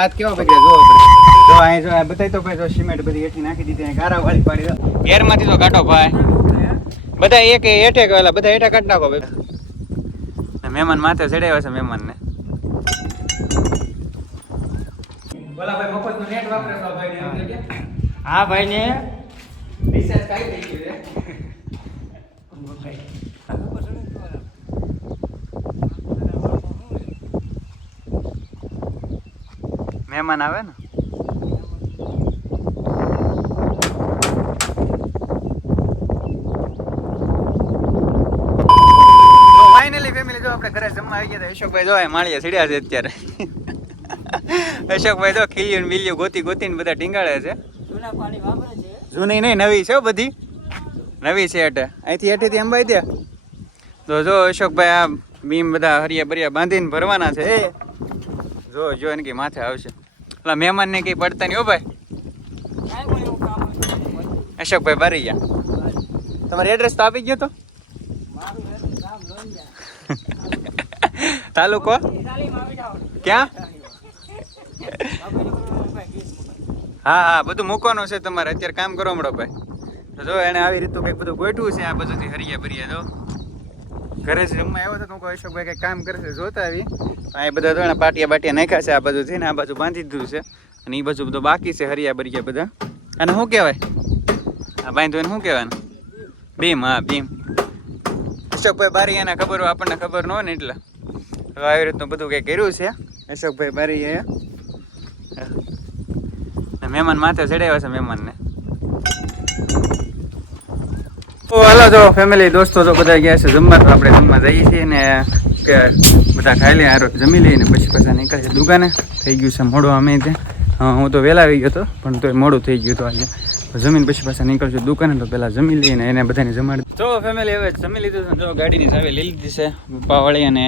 હાથ કેવો બગડ્યા જો અહીં જો આ તો ભાઈ જો સિમેન્ટ બધી હેઠી નાખી દીધી અહીં ગારા વાળી પાડી દો. ગેરમાંથી તો કાઢો ભાઈ. બધા એક હેઠે કહેલા બધા હેઠે કાઢ નાખો ભાઈ. મહેમાન માથે ચડાવ્યા છે મહેમાનને. બોલા ભાઈ મફતનું નેટ વાપરે તો ભાઈ ને. હા ભાઈ ને કાંઈ થઈ ગયું રે મહેમાન આવે ને? ફેમિલી જો આપણે ઘરે જમવા આવી ગયા અશોકભાઈ જો માળીએ સીડ્યા છે અત્યારે. અશોકભાઈ જો ખીલ્યું બિલ્યું ગોતી ગોતીને બધા ટીંગાડે છે. જૂના પાણી છે. જૂની નહીં નવી છે બધી. નવી છે એટલે અહીંથી હેઠેથી અંબાઈ દે. તો જો અશોકભાઈ આ બીમ બધા હરિયા બરિયા બાંધીને ભરવાના છે. જો જો એને કે માથે આવશે. એટલે મહેમાનને કંઈ પડતા નહીં હો ભાઈ. અશોકભાઈ બારી ગયા. તમારે એડ્રેસ તો આપી ગયો તો? તાલુકો? ક્યાં. હા હા, બધું મૂકવાનું છે તમારે. અત્યારે કામ કરો મળો ભાઈ. તો જો, એને આવી રીતનું કંઈક બધું ગોઠવું છે, આ બધુંથી હરિયા ભરિયા, જો. ઘરે જ જમવા આવ્યો હતો તો કહું, અશોકભાઈ કંઈક કામ કરશે જોતા આવી. આ બધા તો પાટિયા બાટિયા નાખ્યા છે, આ બધું થઈને આ બાજુ બાંધી દીધું છે. અને એ બાજુ બધું બાકી છે, હરિયા ભરિયા બધા. અને શું કહેવાય? આ બાંધવું શું કહેવાનું ભીમ, હા, ભીમ. અશોકભાઈ બારી એને ખબર હોય, આપણને ખબર ન હોય ને એટલે. હવે આવી રીતનું બધું કંઈક કર્યું છે. અશોકભાઈ બારી એ મહેમાન માથે ચડાવ્યા છે મહેમાનને તો હાલો જો ફેમિલી દોસ્તો તો બધા ગયા છે જમવા. તો આપણે જમવા જઈએ છીએ ને કે બધા ખાઈ લઈએ આરો જમી લઈએ ને પછી પાછા નીકળે છે દુકાને. થઈ ગયું છે મોડું અમે ત્યાં હા, તો વહેલા આવી ગયો હતો પણ તોય મોડું થઈ ગયું હતું આજે. જમીન પછી પાછા નીકળશું દુકાને તો પહેલાં જમી લઈએ ને એને બધાને જમાડી જો ફેમિલી હવે જમી લીધું છે જો ગાડીની ચાવી લઈ લીધી છે પપ્પાવાળી અને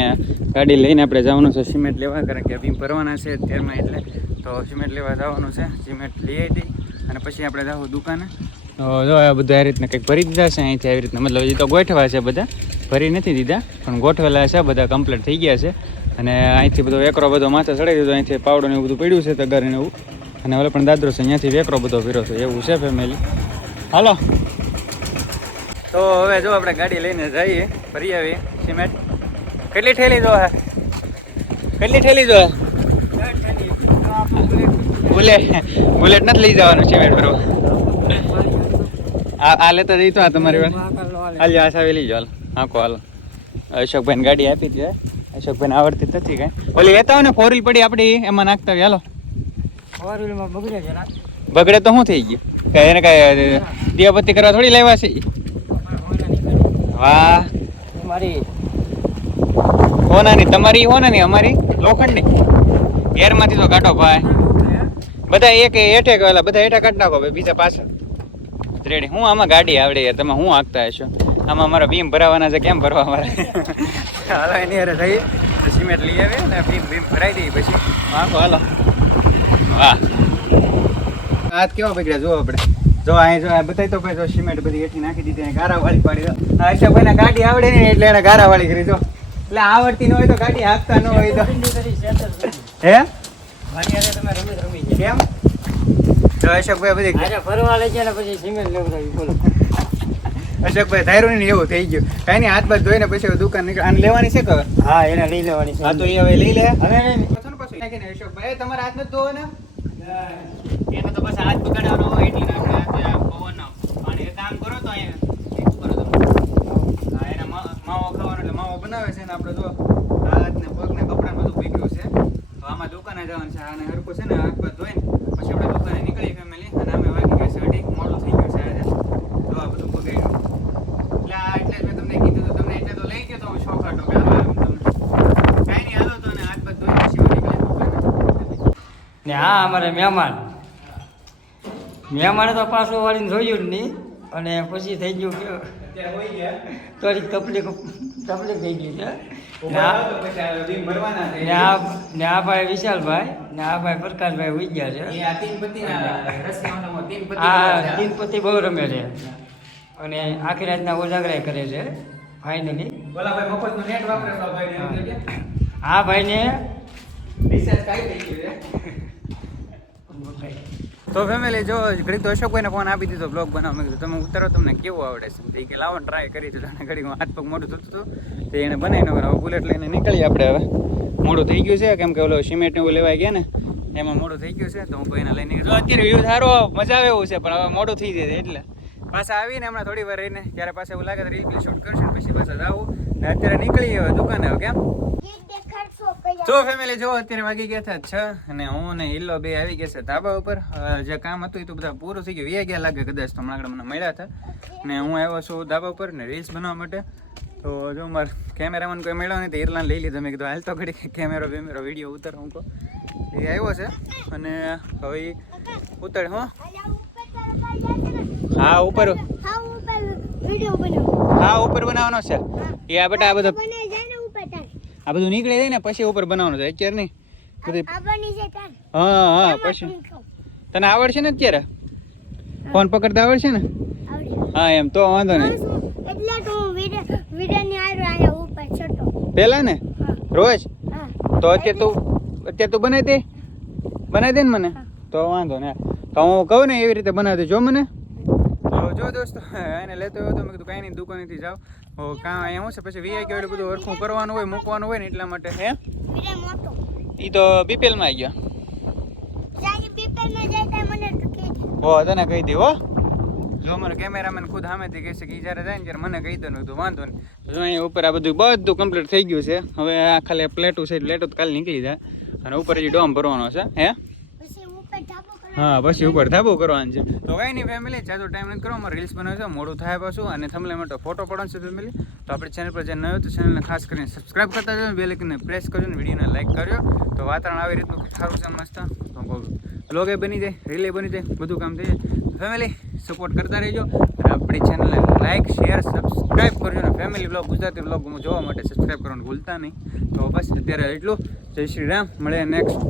ગાડી લઈને આપણે જવાનું છે સિમેન્ટ લેવા કારણ કે ભીમ ભરવાના છે અત્યારમાં એટલે. તો સિમેન્ટ લેવા જવાનું છે સિમેન્ટ લઈ આવી અને પછી આપણે જાવું દુકાને. જો આ બધા આ રીતના કંઈક ભરી દીધા છે અહીંથી આવી રીતના. મતલબ હજી તો ગોઠવા છે બધા. ભરી નથી દીધા પણ ગોઠવેલા છે બધા કમ્પ્લીટ થઈ ગયા છે. અને અહીંથી બધો વેકરો બધો માથે ચડાવી દીધો અહીંથી પાવડો ને એવું બધું પડ્યું છે તો ને એવું. અને હવે પણ દાદરો છે અહીંયાથી વેકરો બધો ફેરો છે એવું છે ફેમિલી હાલો. તો હવે જો આપણે ગાડી લઈને જઈએ ફરી આવીએ. સિમેન્ટ. કેટલી ઠેલી જો હે? કેટલી ઠેલી જો બુલેટ બુલેટ. નથી લઈ જવાનું સિમેન્ટ બરોબર આ લેતા જઈ તો આ તમારી વાળી. હાલે. હાલ આ સાવી લઈ જાઓ આખો હાલ. અશોકભાઈને ગાડી આપી છે અશોકભાઈને આવડતી નથી કાંઈ. ઓલી લેતા હોય ને ફોર વ્હીલ પડી આપણી એમાં નાખતા હાલો. ફોર wheel માં બગડે છે બગડે તો શું થઈ ગયું? કે એને કાંઈ દિયાબત્તી કરવા થોડી લેવા છે વાહ. મારી હોનાની તમારી હોનાની અમારી? લોખંડની. ગેરમાંથી તો કાઢો ભાઈ. બધા એક હેઠે બધા હેઠા કાઢ નાખો ભાઈ બીજા પાછળ. રેડી. હું આમાં ગાડી આવડે યાર તમે હું હાંકતા હશો? આમાં મારા બીમ ભરાવાના છે કેમ ભરવા મારે હાલો એની હારે થઈ સિમેન્ટ લઈ આવે ને બીમ બીમ ભરાઈ દઈએ પછી. હાંકો હાલો. વાહ. હાથ કેવો બગડ્યા જુઓ આપણે. જો અહીં જો આ બતાવી તો ભાઈ જો સિમેન્ટ બધી હેઠી નાખી દીધી ગારા વાળી પાડી દો. આ અશોકભાઈને ગાડી આવડે ને એટલે એને ગારા વાળી કરી દો. એટલે આવડતી ન હોય તો ગાડી હાંકતા ન હોય તો. હે? મારી હારે તમે રમી રમી કેમ? જો અશોકભાઈ બધી હારે ફરવા લઈ ગયા ને પછી સિમેન્ટ લેવડાવી બોલો. અશોકભાઈ થાયરું ને એવું થઈ ગયું. કઈ નહીં હાથ બાદ ધોઈને પછી દુકાન નીકળે. આને લેવાની છે કે હા એને લઈ લેવાની છે. હા તો એ હવે લઈ લે. હવે પછી પછી નાખીને અશોકભાઈ. તમારા હાથ નથી ધોવો ને એનો તો બસ હાથ બગાડવાનો હોય એટલે આપણે હાથે આ પવનનો પાણી એક કામ કરો તો અહીંયા એક કરો તમે હા એના મા- માવો ખાવાનો એટલે માવો બનાવે છે ને આપણે જો હાથ ને પગ ને કપડાં બધું ભેગ્યું છે તો આમાં દુકાને જવાનું છે આને હરખું છે ને હાથ બાદ ધોઈને પછી આપણે દુકાને નીકળી ફેમિલી અને અમે વાગી ગયા છે અઢી મોડું થઈ ગયું છે આજે તો આ બધું બગાડ્યું એટલે આ એટલે જ મેં તમને કીધું તો તમને એટલે તો લઈ ગયો તો હું શોખાટો કે હાલો એમ તમને કાંઈ નહીં હાલો તો અને હાથ બાદ ધોઈ પછી હવે નીકળે દુકાને. ને હા અમારે મહેમાન. મહેમાને તો પાછું વાળીને જોયું જ નહીં અને પછી થઈ ગયું કે ગયા થોડીક તકલીફ તકલીફ થઈ ગઈ છે. ને આ- આ આ આ ભાઈ વિશાલભાઈ ને આ ભાઈ પ્રકાશભાઈ ઉઈ ગયા છે. આ આ. તીનપતિ બહુ રમે છે. અને આખી રાતના ઉજાગરા કરે છે ફાઇનલી તો ભાઈને. આ કાંઈ થઈ ગયું તો ફેમિલી જો ઘડીક તો અશોકભાઈને ફોન આપી દીધો બ્લોગ બનાવવા મેં તમે ઉતારો, તમને કેવું આવડે છે? કે લાવો ટ્રાય કરી તો તને ઘડીક હાથ પગ મોઢું થતું હતું, તો એને બનાવીને હવે બુલેટ લઈને નીકળીએ આપણે હવે. મોડું થઈ ગયું છે, કેમ કે ઓલો સિમેન્ટ એવું લેવાય ગયા ને, એમાં મોડું થઈ ગયું છે, તો હું કોઈને લઈને જો અત્યારે વ્યૂ સારો, મજા આવે એવું છે, પણ હવે મોડું થઈ જાય એટલે. પાછા આવીને હમણાં થોડી વાર રહીને ત્યારે પાછા એવું લાગે રીલ શૂટ કરશું પછી પાછા જાવું અત્યારે નીકળી હવે દુકાને હવે, કેમ? જો ફેમિલી જો અત્યારે વાગી ગયા હતા છ અને હું ને હિલ્લો બે આવી ગયા છે ધાબા ઉપર. જે કામ હતું એ તો બધા પૂરું થઈ ગયું. વ્યા ગયા લાગે કદાચ તો હમણાં મને મળ્યા હતા. ને હું આવ્યો છું ધાબા ઉપર ને રીલ્સ બનાવવા માટે. તો જો મારે કેમેરામેન કોઈ મળ્યો નહીં તો ઈરલાન લઈ લીધો. મેં કીધું હાલ તો ઘડી કેમેરો બેમેરો વીડિયો ઉતાર હું કહો. એ આવ્યો છે અને હવે ઉતર ઉતાર હો. હા ઉપર. હા ઉપર બનાવવાનો છે. એ આ બેટા આ બધો આ બધું નીકળી જાય ને પછી ઉપર બનાવવાનું છે. અત્યારે નહીં. બધી હા હા પછી. તને આવડશે ને અત્યારે? ફોન પકડતા આવડશે ને? હા એમ તો વાંધો નહીં. પેલા ને? રોજ? તો અત્યારે તું અત્યારે તું બનાવી દે? બનાવી દે ને મને? તો વાંધો ને તો હું કહું ને એવી રીતે બનાવી દેજો મને. જો દોસ્તો એને લેતો હોય તો મેં કીધું કાંઈ નહીં દુકાનેથી જાઓ. ઓ કાં અહીંયા શું છે? પછી વીઆઈ કે બધું હરખું કરવાનું હોય મૂકવાનું હોય ને એટલા માટે. હે? એ તો બીપીએલમાં આવી ગયો. હો તને કહી દે હો. જો મને કેમેરામેન ખુદ સામેથી કહે છે કે જ્યારે જાય ને ત્યારે મને કહી દે ને તો વાંધો નહીં. જો અહીંયા ઉપર આ બધું બધું કમ્પ્લીટ થઈ ગયું છે. હવે આ ખાલી પ્લેટું છે પ્લેટું તો કાલે નીકળી જાય. અને ઉપર હજી ડોમ ભરવાનો છે હે? હા, પછી ઉપર ધાબો કરવાનું છે. તો કઈ નહીં ફેમિલી જાજો ટાઈમ નથી કરો અમારે રીલ્સ બનાવે છે, મોડું થાય પાછું, અને થમલે માટે ફોટો પડવાનો છે ફેમિલી તો આપણી ચેનલ પર જે ન હોય તો ચેનલને ખાસ કરીને સબસ્ક્રાઇબ કરતા જાઓ બે લેકને પ્રેસ કરજો, ને વિડીયોને લાઈક કરજો. તો વાતાવરણ આવી રીતનું સારું છે મસ્ત. તો બ્લોગે બની જાય રીલે બની જાય, બધું કામ થઈ જાય. ફેમિલી સપોર્ટ કરતા રહેજો, અને આપણી ચેનલને લાઈક શેર સબસ્ક્રાઇબ કરજો અને ફેમિલી બ્લોગ ગુજરાતી બ્લોગ જોવા માટે સબસ્ક્રાઈબ કરવાનું ભૂલતા નહીં. તો બસ, અત્યારે એટલું જય શ્રી રામ મળે નેક્સ્ટ